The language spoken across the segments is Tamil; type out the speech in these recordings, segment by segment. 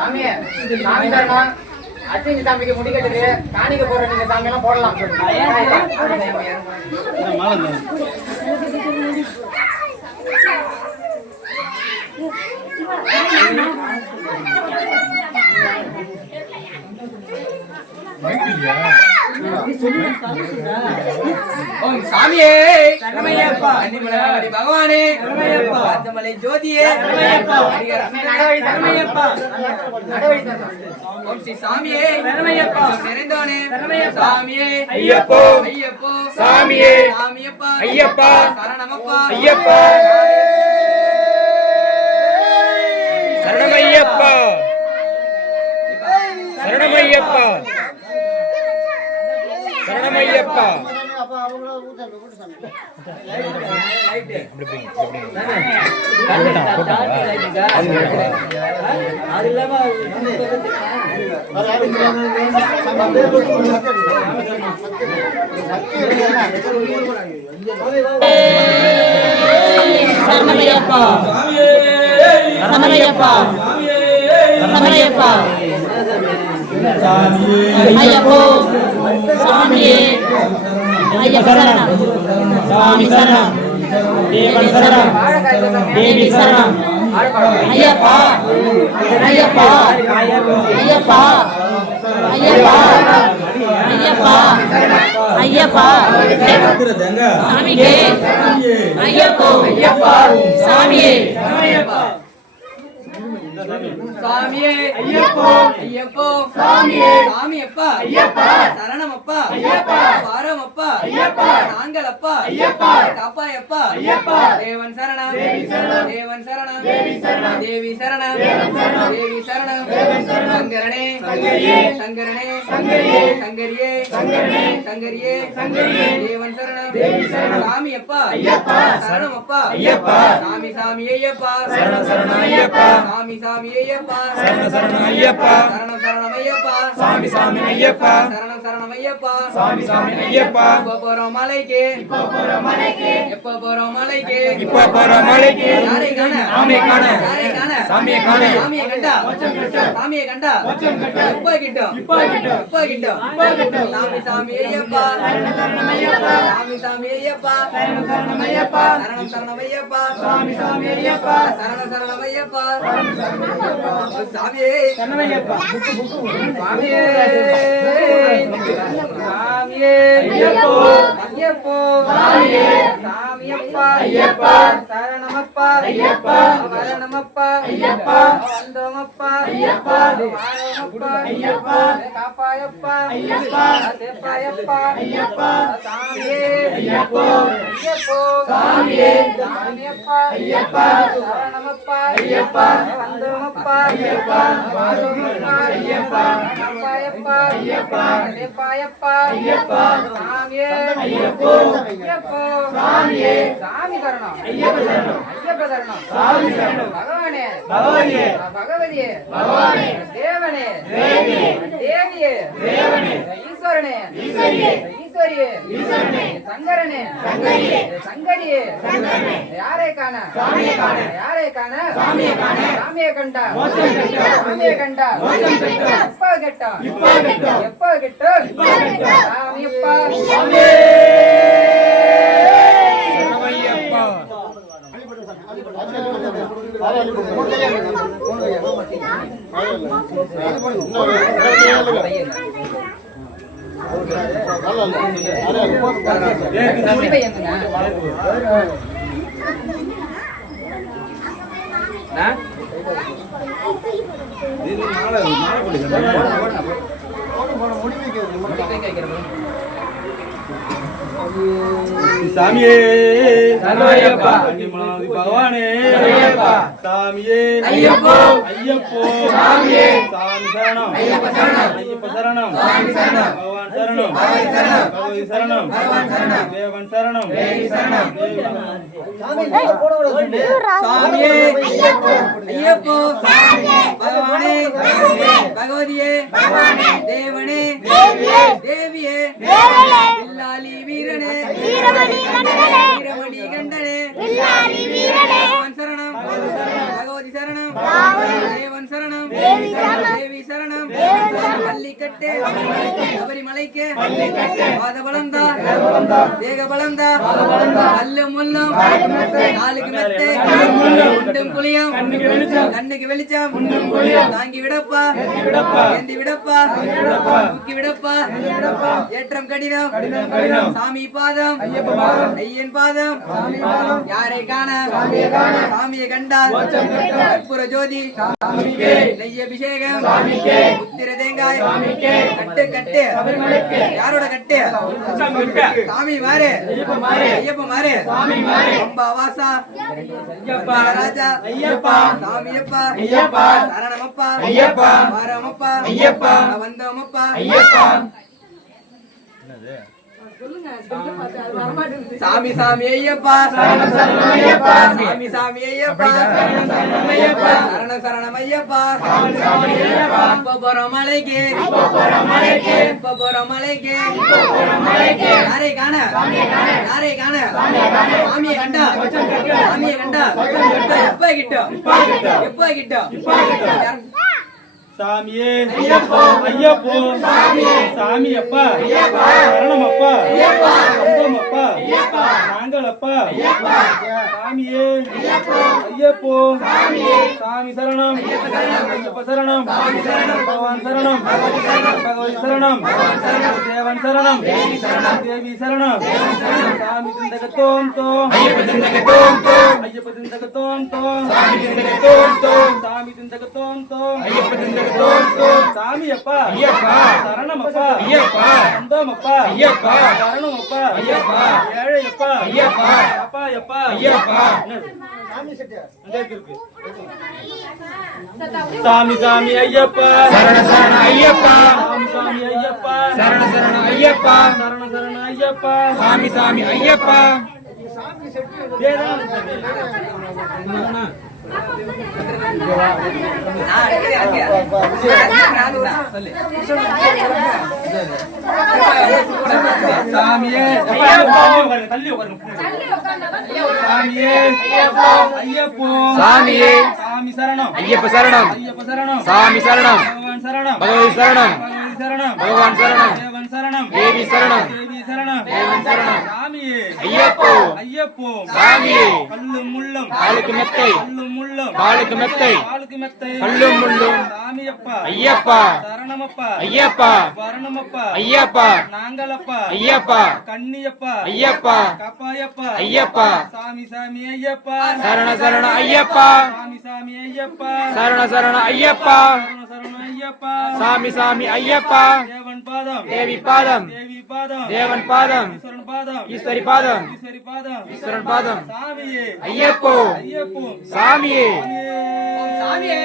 சாமி சாமி சரணம். அச்சிங்க சாமிக்கு முடிக்கட்டுது. காணிக்க போற நீங்க சாமி எல்லாம் போடலாம். ஓம் சாமியே சரணமையப்பா. அன்னிமலை பகவானே சரணமையப்பா. அந்தமலை ஜோதியே சரணமையப்பா. நடவழி சரணமையப்பா. நடவழி சரணம். ஓம் ஸ்ரீ சாமியே சரணமையப்பா. நிறைந்தவனே சரணமையப்பா. சாமியே ஐயப்போ ஐயப்போ. சாமியே சாமியப்பா ஐயப்பா. சரணமப்பா ஐயப்பா. சரணமையப்பா சரணமையப்பா சரணமையப்பா. சரணமையப்பா சரணமையப்பா சரணமையப்பா. ஐயப்போ சாமியே ஐயப்ப சரணம். சாமி சரணம். தேவன் சரணம். தேவி சரணம். ஐயப்பா ஐயப்பா ஐயப்பா ஐயப்பா ஐயப்பா ஐயப்பா. சாமியே ஐயப்போ சாமியே சாமியே ஐயப்போ ஐயப்போ. சாமியே சாமியப்பா ஐயப்பா. சரணமப்பா ஐயப்பா. வாரமப்பா ஐயப்பா. நாங்களப்பா ஐயப்பா. காப்பாயப்பா ஐயப்பா. தேவன் சரணம். தேவி சரணம். தேவன் சரணம். தேவி சரணம். தேவி சரணம். தேவி சரணம். சங்கரனே சங்கரியே சங்கரனே சங்கரியே சங்கரியே சங்கரனே சங்கரியே சங்கரியே. தேவன் சரணம். தேவி சரணம். சாமியப்பா ஐயப்பா. சரணமப்பா ஐயப்பா. சாமி சாமி ஐயப்பா. சரண சரண ஐயப்பா. சாமி சாமி ஐயப்பா. சரண சரண ஐயப்பா. சரண சரணம் ஐயப்பா. சாமி சாமி ஐயப்பா. சரண சரணம் ஐயப்பா. சாமி சாமி ஐயப்பா. இப்ப போறோம் மலைக்கு. இப்ப போறோம் மலைக்கு. எப்ப போறோம் மலைக்கு. இப்ப போறோம் மலைக்கு. யாரை காண. சாமியை காண. யாரை காண. சாமியை காண. சாமியை கண்டா. சாமியை கண்டா. இப்ப கிட்டோம். இப்ப கிட்டோம். இப்ப கிட்டோம். இப்ப கிட்டோம். சாமி சாமி ஐயப்பா. சரண சரணம் ஐயப்பா. சாமி சாமி ஐயப்பா. சரண சரணம் ஐயப்பா. சரண சரணம் ஐயப்பா. சாமி சாமி ஐயப்பா. சரண சரணம் ஐயப்பா. சாமியே சரணமையப்பா. சாமியே சாமியே ஐயப்போ ஐயப்போ. சாமியே சாமியப்பா ஐயப்பா. சரணமப்பா ஐயப்பா. வரணமப்பா ஐயப்பா. வந்தோமப்பா ஐயப்பா. வாரோமப்பா ஐயப்பா. காப்பாயப்பா ஐயப்பா. சேப்பாயப்பா ஐயப்பா. சாமியே ஐயப்போ ஐயப்போ. சாமியே சாமியப்பா ஐயப்பா. சரணமப்பா ஐயப்பா. வந்தோமப்பா ஐயப்பா. வாரோமப்பா ஐயப்பா. காப்பாயப்பா ஐயப்பா. சேப்பாயப்பா ஐயப்பா. சாமியே ஐயப்போ ஐயப்போ. சாமியே சாமி சரணம். ஐயப்ப சரணம். ஐயப்ப சரணம். சாமி சரணம். பகவானே பகவானியே. பகவதியே பகவானே. தேவனே தேவியே. தேவியே தேவனே. ஈஸ்வரனே ஈஸ்வரியே. ஈஸ்வரியே ஈஸ்வரனே. சங்கரனே சங்கரியே. சங்கரியே சங்கரனே. யாரை காண. சாமியை காண. யாரை காண. சாமியை காண. சாமியை கண்டா. மோட்சம் பெற்றா. சாமியை கண்டா. மோட்சம் பெற்றா. எப்ப கெட்டா. இப்ப கெட்டா. எப்ப கெட்டா. இப்ப கெட்டா. சாமியப்பா சாமியே சரணமையப்பா. சாமியே சரணமையப்பா. அன்னிமலை பகவானே ஐயப்பா. சாமியே ஐயப்போ ஐயப்போ. சாமியே சாமி சரணம். ஐயப்ப சரணம். ஐயப்ப சரணம். சாமி சரணம். பகவான் சரணம். பகவதி சரணம். பகவதி சரணம். பகவான் சரணம். தேவன் சரணம். தேவி சரணம். சாமியே ஐயப்போ ஐயப்போ. சாமியே பகவானே பகவதியே பகவானே. தேவனே தேவியே. தேவியே வில்லாலி வீரனே. வீரமணி கண்டனே. பகவான் சரணம். பகவதி சரணம். தேவன் சரணம். ஜல்லிக்கட்டு சபரிமலைக்கு பாத பலந்தா தேக பலந்தா கல்லு முள்ளும் காலுக்கு மெத்தை குண்டும் குளியம் கண்ணுக்கு வெளிச்சம் தாங்கி விடப்பா ஏந்தி விடப்பா தூக்கி விடப்பா ஏற்றம் கடினம் சாமி பாதம் ஐயன் பாதம் யாரை காண சாமியை கண்டால் கற்பூர ஜோதி நெய் அபிஷேகம் உத்திர தேங்காய் கட்டு கட்டு யாரோட கட்டு சாமி மாறு ஐயப்ப மாறு அம்பா வாசா ராஜா சாமியப்பா சரணமப்பா வாரமப்பா வந்தோமப்பா சாமி சாமி ஐயப்பா சாமி சாமி ஐயப்பா சரண சரணம் ஐயப்பா இப்ப போற மலைக்கு இப்ப போற மலைக்கு யாரை காண யாரை காண சாமியை கண்டா சாமியை கண்டா எப்ப கிட்டோம் எப்ப கிட்டோம் சாமியே ஐயப்போ சாமியப்பா சரணமப்பா வந்தோமப்பா நாங்களப்பா சாமியே ஐயப்போ சாமி சரணம் ஐயப்ப சரணம் பகவான் சரணம் பகவதி சரணம் தேவன் சரணம் தேவி சரணம் சாமி திந்தகத்தோம் தோம் ஐயப்ப திந்தகத்தோம் தோம் ஐயப்ப திந்தகத்தோம் தோம் சாமி திந்தகத்தோம் தோம் சாமி திந்தகத்தோம் தோம் ஐயப்ப திந்தக சாமியப்பா ஐயப்பா சரணமப்பா ஐயப்பா வந்தோமப்பா ஐயப்பா சரணமப்பா ஐயப்பா ஏழையப்பா ஐயப்பா அப்பா அப்பா ஐயப்பா சாமி சாமி ஐயப்பா சரண சரண ஐயப்பா சாமி சாமி ஐயப்பா சரண சரண ஐயப்பா சரண சரண ஐயப்பா சாமி சாமி ஐயப்பா சாமியே ஐயப்போ சாமியே சாமி சரணம் ஐயப்ப சரணம் ஐயப்ப சரணம் சாமி சரணம் பகவான் சரணம் பகவதி சரணம் பகவான் சரணம் தேவன் சரணம் தேவி சரணம் தேவி சரணம் தேவன் சரணம் சாமியே ஐயப்போ ஐயப்போ சாமியே கல்லும் முள்ளும் காலுக்கு மெத்தை கல்லும் முள்ளும் காலுக்கு மெத்தை காலுக்கு மெத்தை கல்லும் முள்ளும் சாமியப்பா ஐயப்பா சரணமப்பா ஐயப்பா வரணமப்பா ஐயப்பா நாங்களப்பா ஐயப்பா கண்ணியப்பா ஐயப்பா கப்பாயப்பா ஐயப்பா சாமி சாமி ஐயப்பா சரண சரண ஐயப்பா சாமி சாமி ஐயப்பா சரண சரண ஐயப்பா சரண ஐயப்பா சாமி சாமி ஐயப்பா தேவன் பாதம் தேவி பாதம் தேவி பாதம் தேவன் பாதம் ஈஸ்வரன் பாதம் ஈஸ்வரி பாதம் ஈஸ்வரி பாதம் ஈஸ்வரன் பாதம் சாமியே ஐயப்போ ஐயப்போ சாமியே சாமியே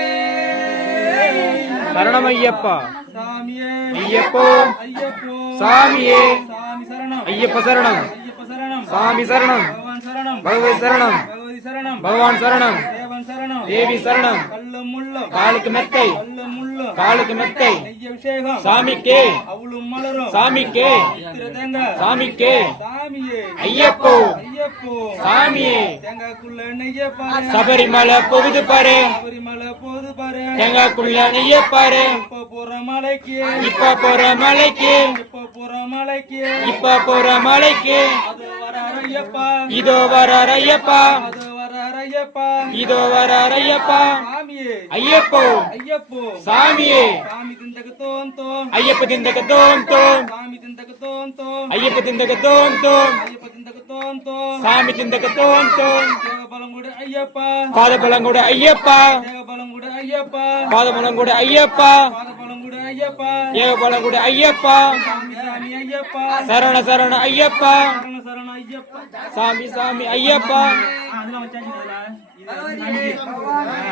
சரணம் ஐயப்பா சாமியே ஐயப்போ ஐயப்போ சாமியே சாமி சரணம் ஐயப்ப சரணம் ஐயப்ப சரணம் சாமி சரணம் பகவான் சரணம் பகவதி சரணம் பகவதி சரணம் பகவான் சரணம் தேவன் சரணம் தேவி சரணம் கல்லும் முள்ளும் காலுக்கு மெத்தை கல்லும் முள்ளும் காலுக்கு மெத்தை நெய் அபிஷேகம் சாமிக்கே அவளும் மலரும் சாமிக்கே உத்திர தேங்காய் சாமிக்கே சாமியே ஐயப்போ ஐயப்போ சாமியே தேங்காய்க்குள்ள நெய்ய பாரு சபரிமலை போகுது பாரு சபரிமலை போகுது பாரு தேங்காய்க்குள்ள நெய்ய பாரு இப்ப போற மலைக்கு இப்ப போற மலைக்கு இப்ப போற மலைக்கு இப்ப போற மலைக்கு அது வர ஐயப்பா இதோ வர ஐயப்பா அது வர ஐயப்பா இதோ வர ஐயப்பா சாமியே ஐயப்போ ஐயப்போ சாமியே சாமி திந்தகத்தோம் தோம் ஐயப்ப திந்தகத்தோம் தோம் சாமி திந்தகத்தோம் தோம் ஐயப்ப திந்தகத்தோம் தோம் ஐயப்ப திந்தகத்தோம் தோம் சாமி திந்தகத்தோம் தோம் தேவபலங்குட ஐயப்பா பாதபலங்குட ஐயப்பா தேவபலங்குட ஐயப்பா பாதபலங்குட ஐயப்பா பாதபலங்குட ஐயப்பா தேவபலங்குட ஐயப்பா சாமி சாமி ஐயப்பா சரண சரண ஐயப்பா சரண சரண ஐயப்பா சாமி சாமி ஐயப்பா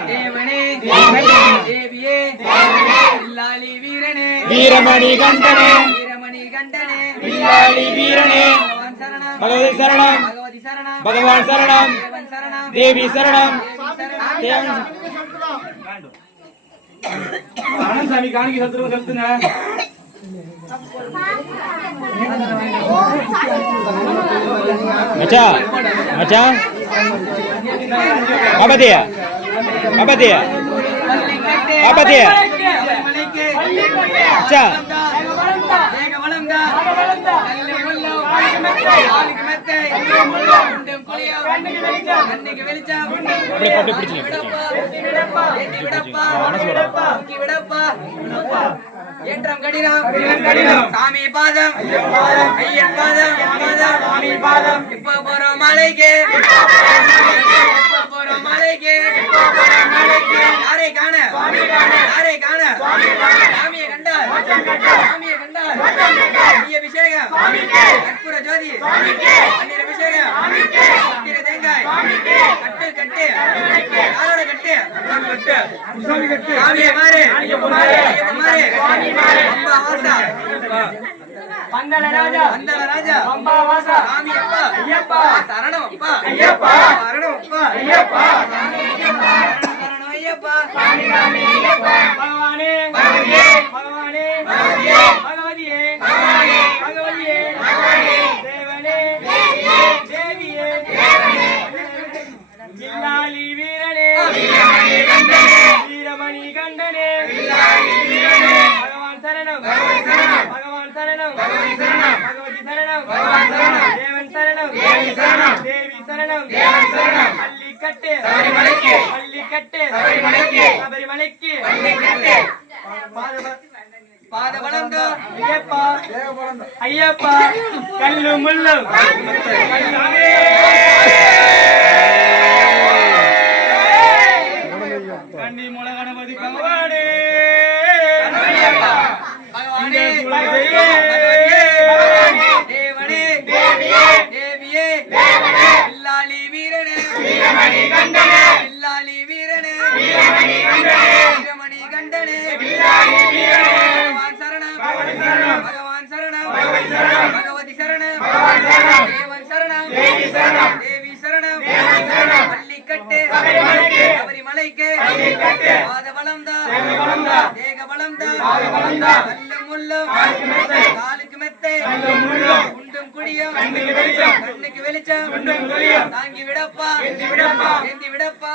தேவனே தேவியே வில்லாளி வீரனே வீரமணி கண்டனே வீரமணி கண்டனே வில்லாளி வீரனே பகவதி சரணம் பகவதி சரணம் பகவான் சரணம் தேவி சரணம் சாமி காணிக்கை செலுத்துங்க மச்சா மச்சா பாபாதியா பாபாதியா பாபாதியா அச்சா ஏற்றம் கடினம் சாமி பாதம் ஐயன் பாதம் சாமி பாதம் இப்ப போறோம் மலைக்கு யாரை காண சாமியை கண்டார் அபிஷேகம் கற்பூர ஜோதி பன்னீர் அபிஷேகம் கத்திர தேங்காய் கட்டு யாரோட கட்டு சாமியை மாறு அம்பா வாசா வந்தல ராஜா அம்பா வாசா சாமி அப்பா சரணம் அப்பா சரணம் அப்பா பகவானே பகவதியே தேவனே தேவியே வில்லாளி வீரனே வீரமணி கண்டனே பகவான் சரணம் பகவதி சரணம் தேவன் சரணம் தேவி சரணம் பள்ளிக்கட்டு சபரிமலைக்கு பாத வளர்ந்தோ ஐயப்பா கல்லு முள்ளு கண்ணி மூல கணபதி பகவானே தேவனே தேவியே வில்லாளி வீரனே வில்லாளி வீரனே வீரமணி கண்டனே பகவான் சரணம் பகவதி சரணம் தேவன் சரணம் தேவி சரணம் பள்ளிக்கட்டு சபரிமலைக்கு பாத பலம்தா தேக பலம்தா கல்லும் முள்ளும் காலுக்கு மெத்தை உண்டும் குடியும் கண்ணுக்கு வெளிச்சம் தாங்கி விடப்பா ஏந்தி விடப்பா